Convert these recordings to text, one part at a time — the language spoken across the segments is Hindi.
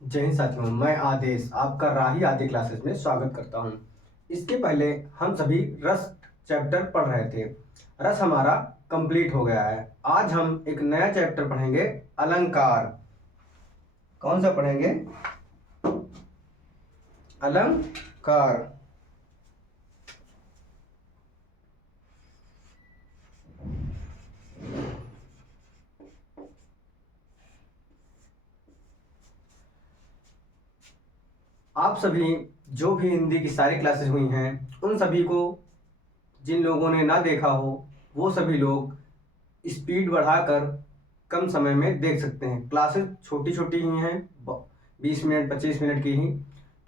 जय हिंद साथियों, मैं आदेश आपका राही आदि क्लासेस में स्वागत करता हूं। इसके पहले हम सभी रस चैप्टर पढ़ रहे थे। रस हमारा कंप्लीट हो गया है। आज हम एक नया चैप्टर पढ़ेंगे, अलंकार। कौन सा पढ़ेंगे? अलंकार। आप सभी जो भी हिंदी की सारी क्लासेस हुई हैं, उन सभी को जिन लोगों ने ना देखा हो वो सभी लोग स्पीड बढ़ाकर कम समय में देख सकते हैं। क्लासेस छोटी छोटी ही हैं, 20 मिनट 25 मिनट की ही।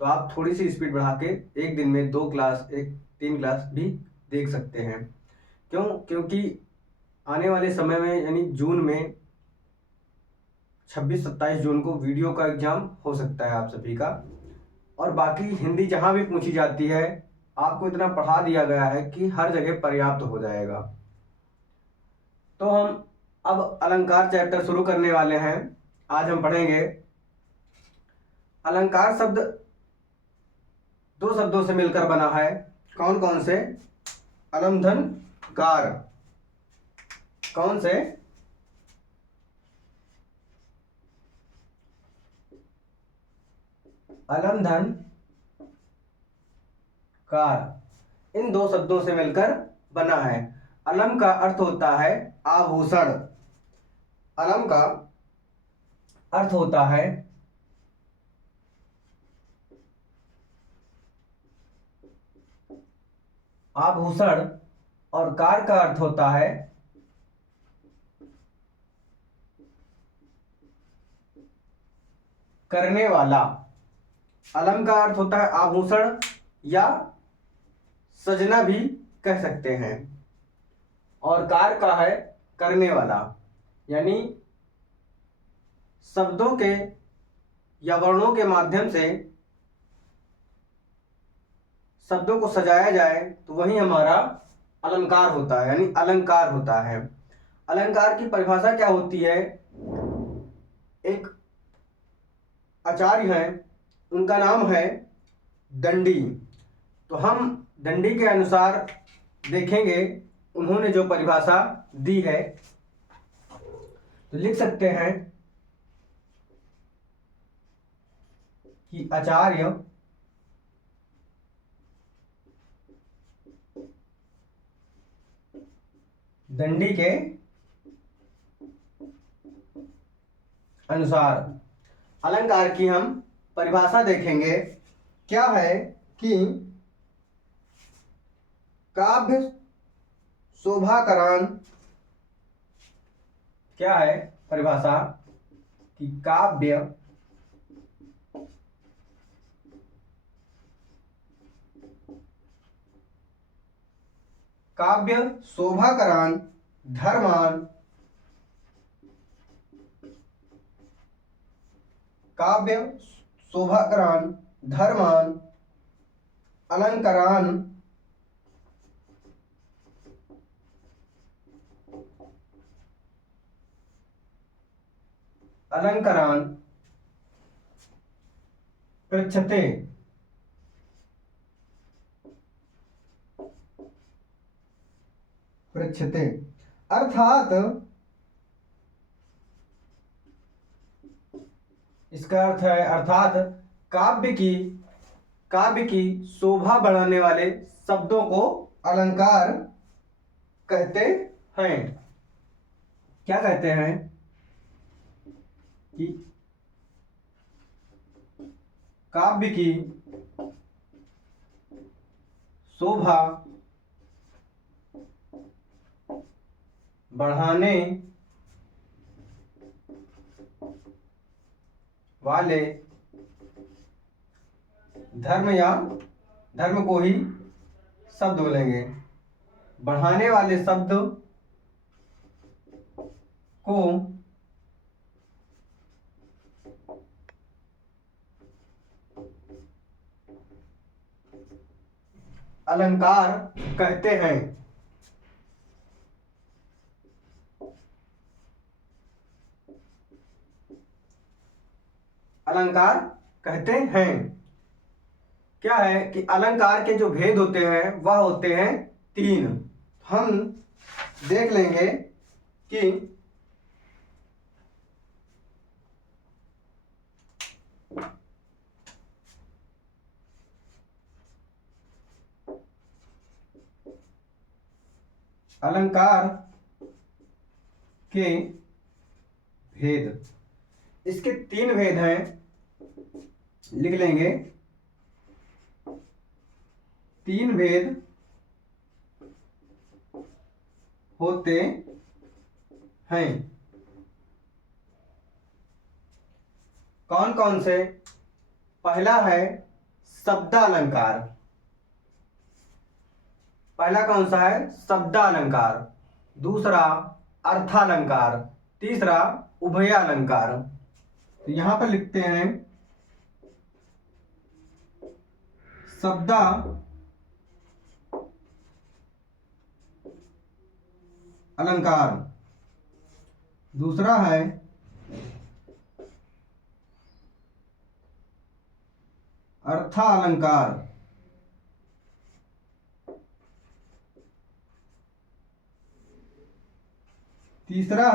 तो आप थोड़ी सी स्पीड बढ़ा के एक दिन में 2 क्लास, 3 क्लास भी देख सकते हैं। क्योंकि आने वाले समय में यानी जून में 26-27 जून को वीडियो का एग्जाम हो सकता है आप सभी का। और बाकी हिंदी जहाँ भी पूछी जाती है, आपको इतना पढ़ा दिया गया है कि हर जगह पर्याप्त हो जाएगा। तो हम अब अलंकार चैप्टर शुरू करने वाले हैं। आज हम पढ़ेंगे अलंकार। शब्द 2 शब्दों से मिलकर बना है। कौन कौन से? अलम धन कार। कौन से? अलम धन कार। इन 2 शब्दों से मिलकर बना है। अलम का अर्थ होता है आभूषण। अलम का अर्थ होता है आभूषण और कार का अर्थ होता है करने वाला। अलम का अर्थ होता है आभूषण या सजना भी कह सकते हैं, और कार का है करने वाला। यानी शब्दों के या वर्णों के माध्यम से शब्दों को सजाया जाए तो वही हमारा अलंकार होता है, यानी अलंकार होता है। अलंकार की परिभाषा क्या होती है? एक आचार्य हैं, उनका नाम है दंडी। तो हम दंडी के अनुसार देखेंगे उन्होंने जो परिभाषा दी है, तो लिख सकते हैं कि आचार्य दंडी के अनुसार अलंकार की हम परिभाषा देखेंगे। क्या है कि काव्य शोभाकरण। क्या है परिभाषा? कि काव्य काव्य शोभाकरण धर्मान। काव्य शोभाकरण धर्मान अलंकरान अलंकरान पृच्छते। पृच्छते अर्थात इसका अर्थ है अर्थात काव्य की शोभा बढ़ाने वाले शब्दों को अलंकार कहते हैं। क्या कहते हैं? कि काव्य की शोभा बढ़ाने वाले धर्म को ही शब्द बोलेंगे। बढ़ाने वाले शब्द को अलंकार कहते हैं। अलंकार कहते हैं। क्या है कि अलंकार के जो भेद होते हैं वह होते हैं 3। हम देख लेंगे कि अलंकार के भेद, इसके 3 भेद हैं, लिख लेंगे। 3 भेद होते हैं। कौन कौन से? पहला है शब्दालंकार। पहला कौन सा है? शब्दालंकार। दूसरा अर्थालंकार। तीसरा उभयालंकार। तो यहां पर लिखते हैं शब्दा अलंकार। दूसरा है अर्थालंकार। तीसरा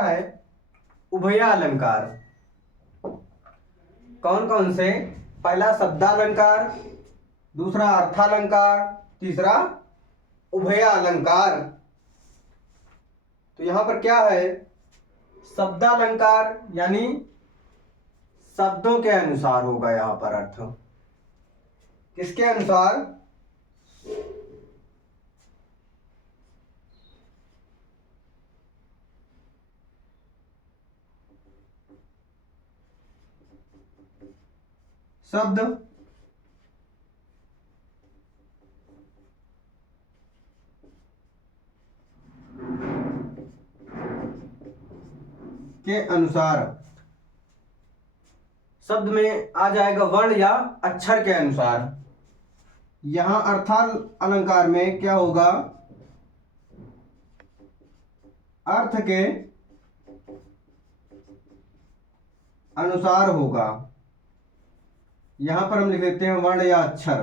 है उभयालंकार। कौन कौन से? पहला शब्दालंकार, दूसरा अर्थालंकार, तीसरा उभयालंकार। तो यहां पर क्या है? शब्दालंकार यानी शब्दों के अनुसार होगा यहां पर अर्थ। किसके अनुसार? शब्द के अनुसार। शब्द में आ जाएगा वर्ण या अक्षर के अनुसार। यहां अर्थाल अलंकार में क्या होगा? अर्थ के अनुसार होगा। यहां पर हम लिख देते हैं वर्ण या अक्षर।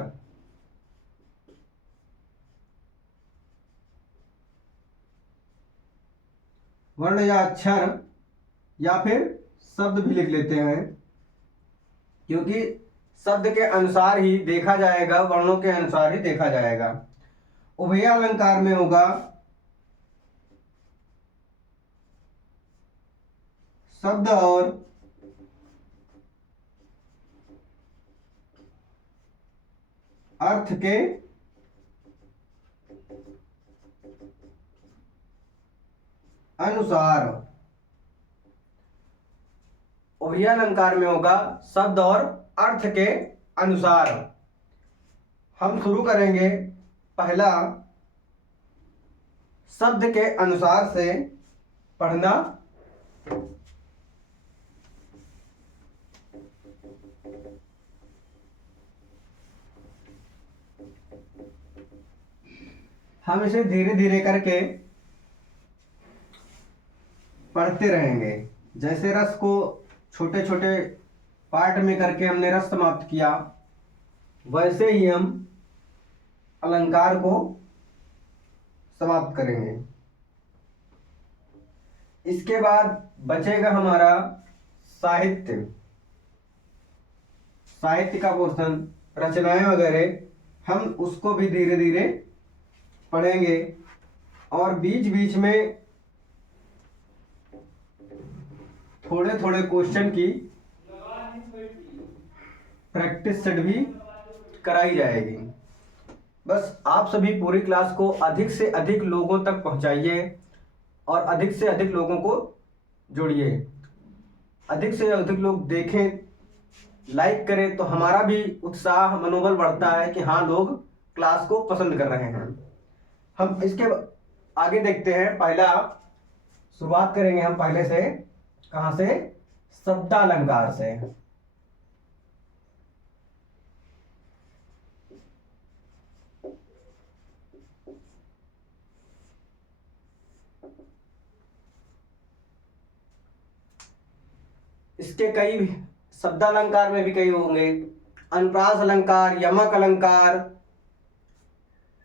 वर्ण या अक्षर या फिर शब्द भी लिख लेते हैं, क्योंकि शब्द के अनुसार ही देखा जाएगा, वर्णों के अनुसार ही देखा जाएगा। उभयालंकार में होगा शब्द और अर्थ के अनुसार। उभयालंकार में होगा शब्द और अर्थ के अनुसार। हम शुरू करेंगे पहला शब्द के अनुसार से पढ़ना। हम इसे धीरे धीरे करके पढ़ते रहेंगे। जैसे रस को छोटे छोटे पार्ट में करके हमने रस समाप्त किया, वैसे ही हम अलंकार को समाप्त करेंगे। इसके बाद बचेगा हमारा साहित्य। साहित्य का पोर्शन, रचनाएं वगैरह, हम उसको भी धीरे धीरे पढ़ेंगे और बीच बीच में थोड़े थोड़े क्वेश्चन की प्रैक्टिस सेट भी कराई जाएगी। बस आप सभी पूरी क्लास को अधिक से अधिक लोगों तक पहुंचाइए और अधिक से अधिक लोगों को जोड़िए। अधिक से अधिक लोग देखें, लाइक करें, तो हमारा भी उत्साह, मनोबल बढ़ता है कि हाँ, लोग क्लास को पसंद कर रहे हैं। हम इसके आगे देखते हैं। पहला शुरुआत करेंगे हम पहले से। कहां से? शब्दालंकार से। इसके कई शब्दालंकार में भी कई होंगे। अनुप्रास अलंकार, यमक अलंकार,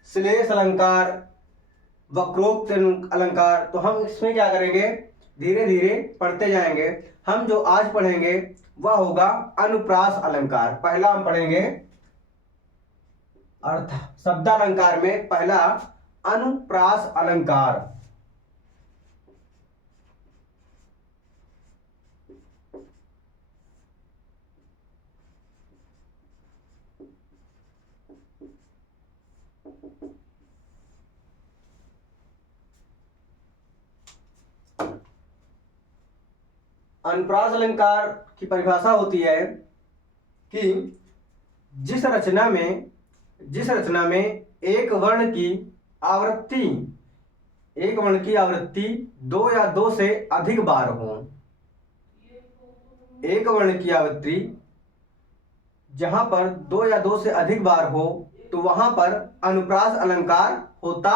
श्लेष अलंकार, वक्रोक्त अलंकार। तो हम इसमें क्या करेंगे, धीरे धीरे पढ़ते जाएंगे। हम जो आज पढ़ेंगे वह होगा अनुप्रास अलंकार। पहला हम पढ़ेंगे अर्थ शब्दालंकार में पहला अनुप्रास अलंकार। अनुप्रास अलंकार की परिभाषा होती है कि जिस रचना में एक वर्ण की आवृत्ति दो या दो से अधिक बार हो। एक वर्ण की आवृत्ति जहां पर दो या दो से अधिक बार हो तो वहां पर अनुप्रास अलंकार होता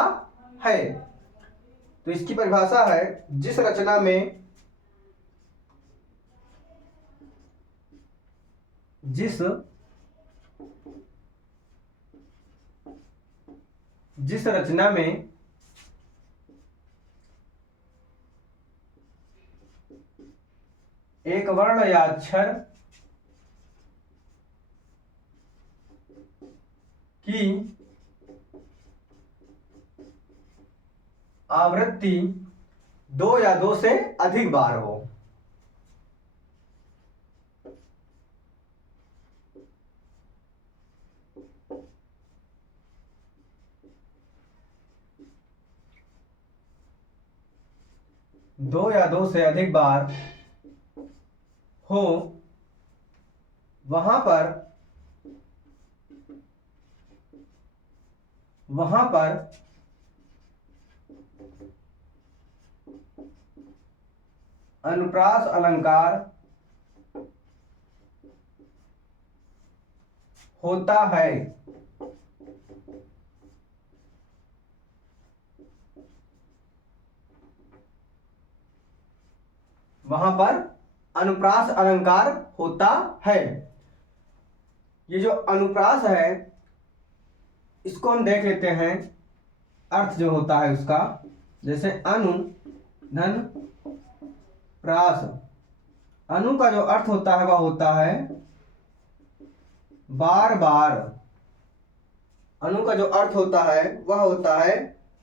है। तो इसकी परिभाषा है, जिस रचना में एक वर्ण या अक्षर की आवृत्ति दो या दो से अधिक बार हो। दो या दो से अधिक बार हो, वहां पर अनुप्रास अलंकार होता है। वहां पर अनुप्रास अलंकार होता है। ये जो अनुप्रास है इसको हम देख लेते हैं अर्थ जो होता है उसका। जैसे अनु धन प्रास, अनु का जो अर्थ होता है वह होता है बार बार। अनु का जो अर्थ होता है वह होता है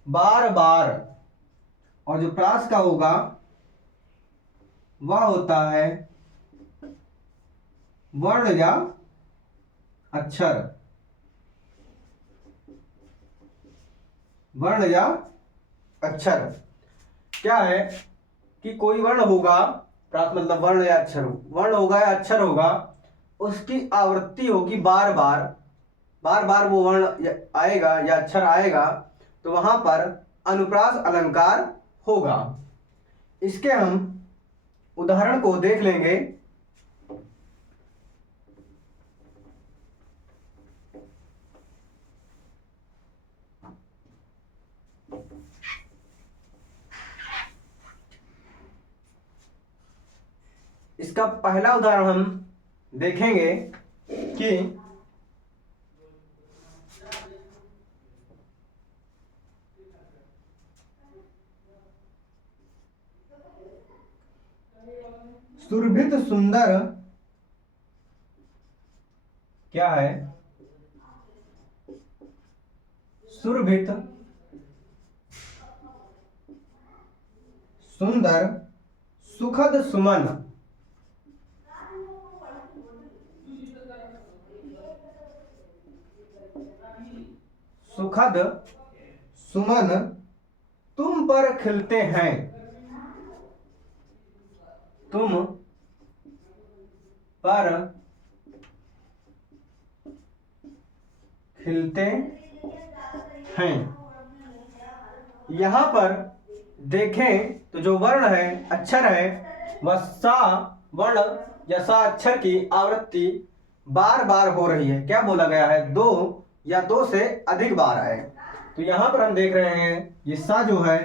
बार बार। और जो प्रास का होगा वह होता है वर्ण या अक्षर। वर्ण या अक्षर क्या है कि कोई वर्ण होगा, प्रास मतलब वर्ण या अक्षर, वर्ण होगा या अक्षर होगा, उसकी आवृत्ति होगी बार बार वो वर्ण आएगा या अक्षर आएगा, तो वहां पर अनुप्रास अलंकार होगा। इसके हम उदाहरण को देख लेंगे। इसका पहला उदाहरण हम देखेंगे कि सुरभित सुंदर क्या है, सुरभित सुंदर सुखद सुमन। सुखद सुमन तुम पर खिलते हैं। तुम पर खिलते हैं। यहां पर देखें तो जो वर्ण है, अक्षर है, वह सा वर्ण या सा अक्षर की आवृत्ति बार बार हो रही है। क्या बोला गया है, दो या दो से अधिक बार आए। तो यहां पर हम देख रहे हैं ये सा जो है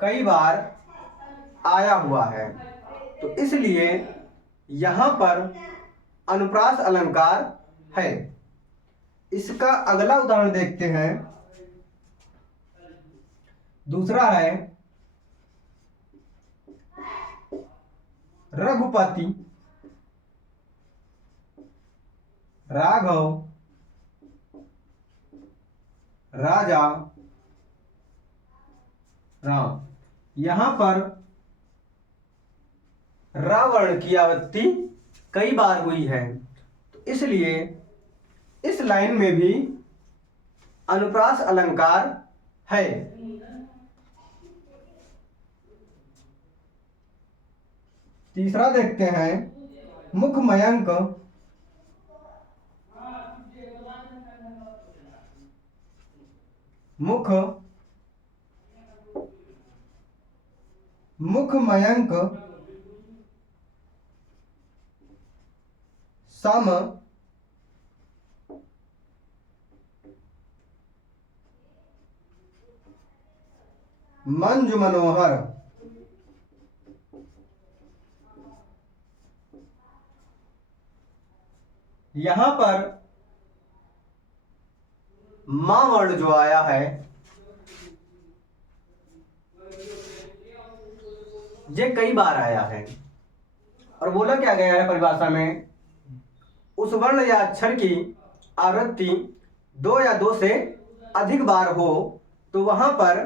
कई बार आया हुआ है। तो इसलिए यहाँ पर अनुप्रास अलंकार है। इसका अगला उदाहरण देखते हैं। दूसरा है रघुपति, राघव, राजा, राम। यहां पर रा वर्ण की आवृत्ति कई बार हुई है, तो इसलिए इस लाइन में भी अनुप्रास अलंकार है। तीसरा देखते हैं मुखमयंक, मुखमयंक, सम, मंजु मनोहर। यहां पर मां वर्ण जो आया है ये कई बार आया है, और बोला क्या गया है परिभाषा में, उस वर्ण या अक्षर की आवृत्ति 2 या 2 से अधिक बार हो तो वहां पर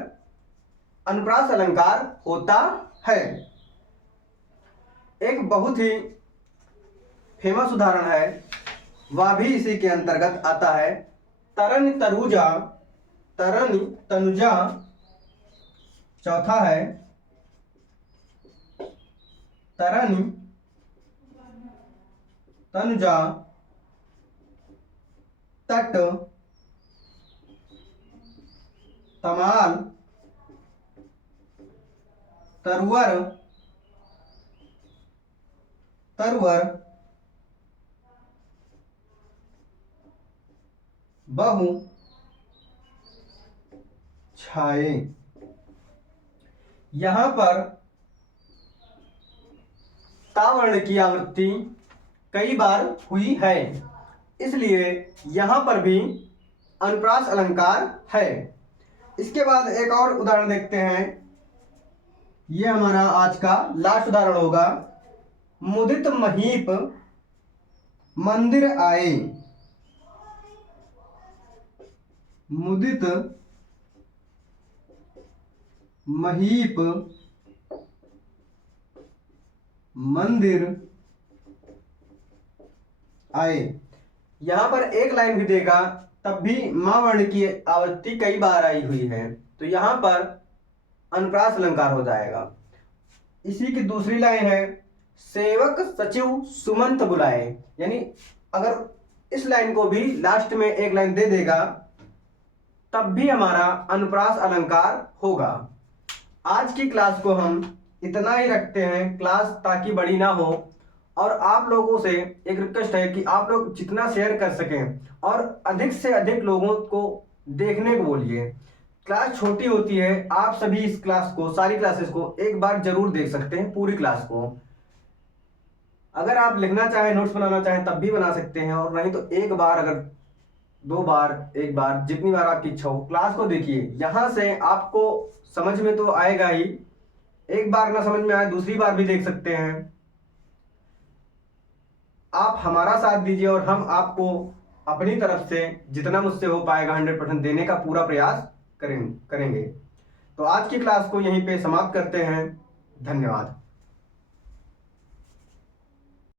अनुप्रास अलंकार होता है। एक बहुत ही फेमस उदाहरण है, वह भी इसी के अंतर्गत आता है। तरन तरुजा, तरन तनुजा। चौथा है तरन तनुजा, तट, तमाल, तरवर, तरवर, बहु, छाए। यहां पर ता वर्ण की आवृत्ति कई बार हुई है, इसलिए यहां पर भी अनुप्रास अलंकार है। इसके बाद एक और उदाहरण देखते हैं। यह हमारा आज का लास्ट उदाहरण होगा। मुदित महीप मंदिर आए, मुदित महीप मंदिर आए। यहां पर एक लाइन भी देगा तब भी मां वर्ण की आवृत्ति कई बार आई हुई है, तो यहां पर अनुप्रास अलंकार हो जाएगा। इसी की दूसरी लाइन है सेवक सचिव सुमंत बुलाए, यानी अगर इस लाइन को भी लास्ट में एक लाइन दे देगा तब भी हमारा अनुप्रास अलंकार होगा। आज की क्लास को हम इतना ही रखते हैं, क्लास ताकि बड़ी ना हो, और आप लोगों से एक रिक्वेस्ट है कि आप लोग जितना शेयर कर सकें और अधिक से अधिक लोगों को देखने को बोलिए। क्लास छोटी होती है, आप सभी इस क्लास को, सारी क्लासेस को एक बार जरूर देख सकते हैं, पूरी क्लास को। अगर आप लिखना चाहें, नोट्स बनाना चाहें तब भी बना सकते हैं, और नहीं तो एक बार, अगर 2 बार, 1 बार, जितनी बार आपकी इच्छा हो क्लास को देखिए। यहाँ से आपको समझ में तो आएगा ही, एक बार ना समझ में आए दूसरी बार भी देख सकते हैं। आप हमारा साथ दीजिए और हम आपको अपनी तरफ से जितना मुझसे हो पाएगा 100% देने का पूरा प्रयास करेंगे। तो आज की क्लास को यहीं पे समाप्त करते हैं। धन्यवाद।